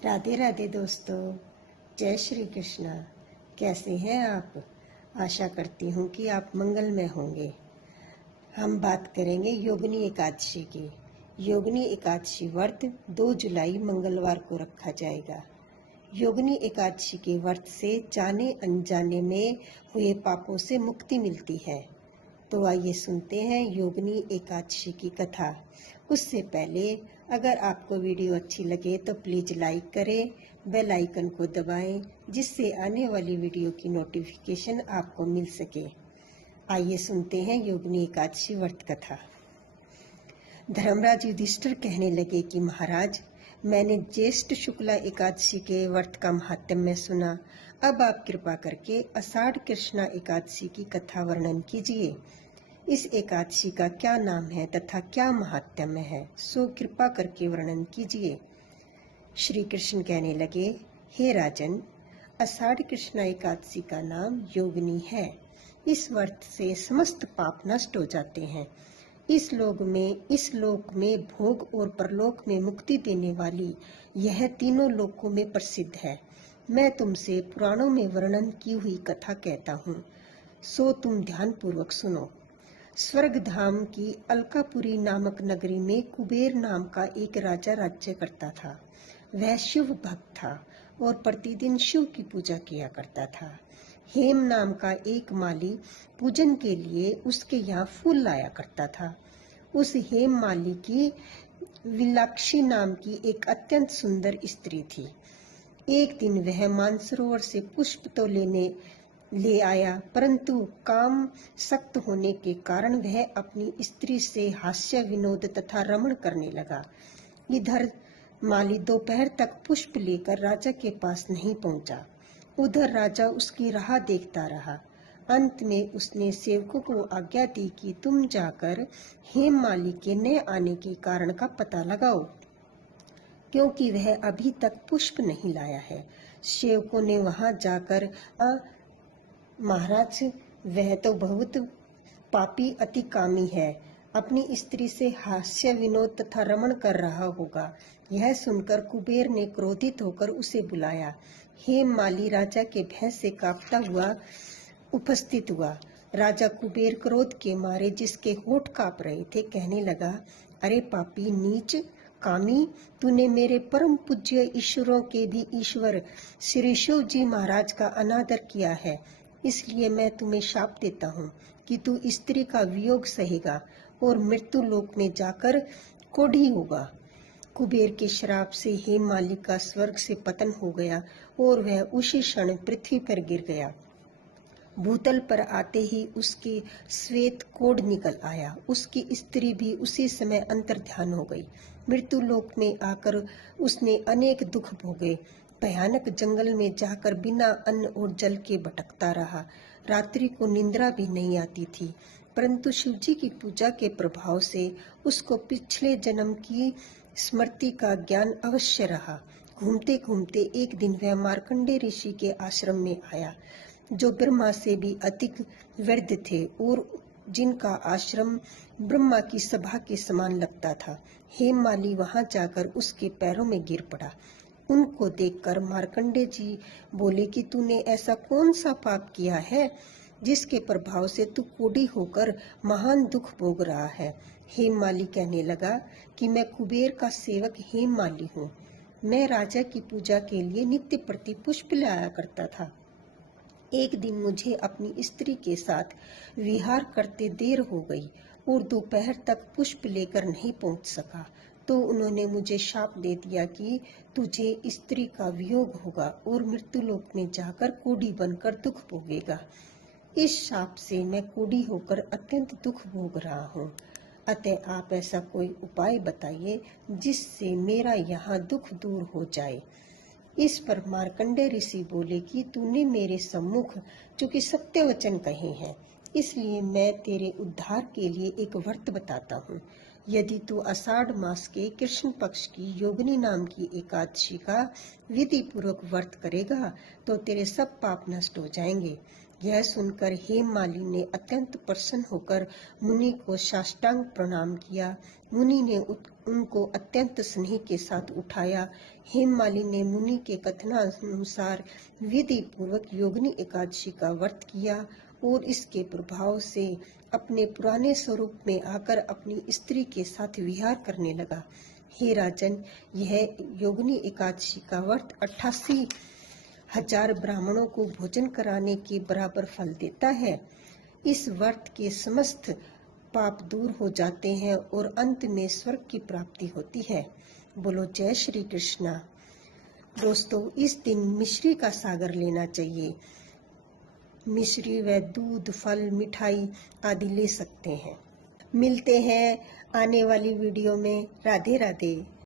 राधे राधे दोस्तों, जय श्री कृष्णा। कैसे हैं आप? आशा करती हूँ कि आप मंगलमय होंगे। हम बात करेंगे योगिनी एकादशी की। योगिनी एकादशी व्रत 2 जुलाई मंगलवार को रखा जाएगा। योगिनी एकादशी के व्रत से जाने अनजाने में हुए पापों से मुक्ति मिलती है। तो आइए सुनते हैं योगिनी एकादशी की कथा। उससे पहले अगर आपको वीडियो अच्छी लगे तो प्लीज़ लाइक करें, बेल आइकन को दबाएं, जिससे आने वाली वीडियो की नोटिफिकेशन आपको मिल सके। आइए सुनते हैं योगिनी एकादशी व्रत कथा। धर्मराज युधिष्ठिर कहने लगे कि महाराज, मैंने ज्येष्ठ शुक्ला एकादशी के व्रत का महात्म्य सुना। अब आप कृपा करके आषाढ़ कृष्णा एकादशी की कथा वर्णन कीजिए। इस एकादशी का क्या नाम है तथा क्या महात्म्य है, सो कृपा करके वर्णन कीजिए। श्री कृष्ण कहने लगे, हे राजन, आषाढ़ कृष्णा एकादशी का नाम योगिनी है। इस व्रत से समस्त पाप नष्ट हो जाते हैं। इस लोक में भोग और परलोक में मुक्ति देने वाली यह तीनों लोकों में प्रसिद्ध है। मैं तुमसे पुराणों में वर्णन की हुई कथा कहता हूँ, सो तुम ध्यान पूर्वक सुनो। स्वर्ग धाम की अलकापुरी नामक नगरी में कुबेर नाम का एक राजा राज्य करता था। वह शिव भक्त था और प्रतिदिन शिव की पूजा किया करता था। हेम नाम का एक माली पूजन के लिए उसके यहाँ फूल लाया करता था। उस हेम माली की विलाक्षी नाम की एक अत्यंत सुंदर स्त्री थी। एक दिन वह मानसरोवर से पुष्प तो ले आया, परंतु काम सख्त होने के कारण वह अपनी स्त्री से हास्य विनोद तथा रमण करने लगा। इधर माली दोपहर तक पुष्प लेकर राजा के पास नहीं पहुंचा। उधर राजा उसकी राह देखता रहा। अंत में उसने सेवकों को आज्ञा दी कि तुम जाकर हेम माली के न आने के कारण का पता लगाओ, क्योंकि वह अभी तक पुष्प नहीं लाया है। सेवकों ने वहां जाकर महाराज, वह तो बहुत पापी अति कामी है, अपनी स्त्री से हास्य विनोद तथा रमण कर रहा होगा। यह सुनकर कुबेर ने क्रोधित होकर उसे बुलाया। हेम माली राजा के भय से कांपता हुआ उपस्थित हुआ। राजा कुबेर क्रोध के मारे, जिसके होठ कांप रहे थे, कहने लगा, अरे पापी नीच कामी, तूने मेरे परम पूज्य ईश्वरों के भी ईश्वर श्री शिव जी महाराज का अनादर किया है। इसलिए मैं तुम्हें शाप देता हूँ कि तू स्त्री का वियोग सहेगा और मृत्यु लोक में जाकर कोढ़ी होगा। कुबेर के श्राप से हेम माली का स्वर्ग से पतन हो गया और वह उसी क्षण पृथ्वी पर गिर गया। भूतल पर आते ही उसके श्वेत कोढ़ निकल आया। उसकी स्त्री भी उसी समय अंतर्ध्यान हो गई। मृत्यु लोक में आकर उसने अनेक दुख भोगे। भयानक जंगल में जाकर बिना अन्न और जल के भटकता रहा। रात्रि को निंद्रा भी नहीं आती थी, परंतु शिवजी की पूजा के प्रभाव से उसको पिछले जन्म की स्मृति का ज्ञान अवश्य रहा। घूमते घूमते एक दिन वह मार्कंडे ऋषि के आश्रम में आया, जो ब्रह्मा से भी अधिक वृद्ध थे और जिनका आश्रम ब्रह्मा की सभा के समान लगता था। हेम माली वहां जाकर उसके पैरों में गिर पड़ा। उनको देखकर मार्कंडे जी बोले कि तूने ऐसा कौन सा पाप किया है जिसके प्रभाव से तू कोढ़ी होकर महान दुख भोग रहा है। हेम माली कहने लगा कि मैं कुबेर का सेवक हेम माली हूँ। मैं राजा की पूजा के लिए नित्य प्रति पुष्प लाया करता था। एक दिन मुझे अपनी स्त्री के साथ विहार करते देर हो गई और दोपहर तक पुष्प लेकर नहीं पहुंच सका, तो उन्होंने मुझे शाप दे दिया कि तुझे स्त्री का वियोग होगा और मृत्युलोक में जाकर कोढ़ी बनकर दुख भोगेगा। इस शाप से मैं कोढ़ी होकर अत्यंत दुख भोग रहा हूँ। अतः आप ऐसा कोई उपाय बताइए जिससे मेरा यहाँ दुख दूर हो जाए। इस पर मार्कंडे ऋषि बोले कि तूने मेरे सम्मुख चूंकि सत्य वचन कहे हैं, इसलिए मैं तेरे उद्धार के लिए एक व्रत बताता हूँ। यदि तू आषाढ़ मास के कृष्ण पक्ष की योगिनी नाम की एकादशी का विधि पूर्वक व्रत करेगा तो तेरे सब पाप नष्ट हो जाएंगे। यह सुनकर हेम माली ने अत्यंत प्रसन्न होकर मुनि को साष्टांग प्रणाम किया। मुनि ने उनको अत्यंत स्नेह के साथ उठाया। हेममालिनी ने मुनि के कथनानुसार विधि पूर्वक योगिनी एकादशी का व्रत किया और इसके प्रभाव से अपने पुराने स्वरूप में आकर अपनी स्त्री के साथ विहार करने लगा। हे राजन, यह योगिनी एकादशी का व्रत 88,000 ब्राह्मणों को भोजन कराने के बराबर फल देता है। इस व्रत के समस्त पाप दूर हो जाते हैं और अंत में स्वर्ग की प्राप्ति होती है। बोलो जय श्री कृष्णा। दोस्तों, इस दिन मिश्री का सागर लेना चाहिए। मिश्री व दूध, फल, मिठाई आदि ले सकते हैं। मिलते हैं आने वाली वीडियो में। राधे राधे।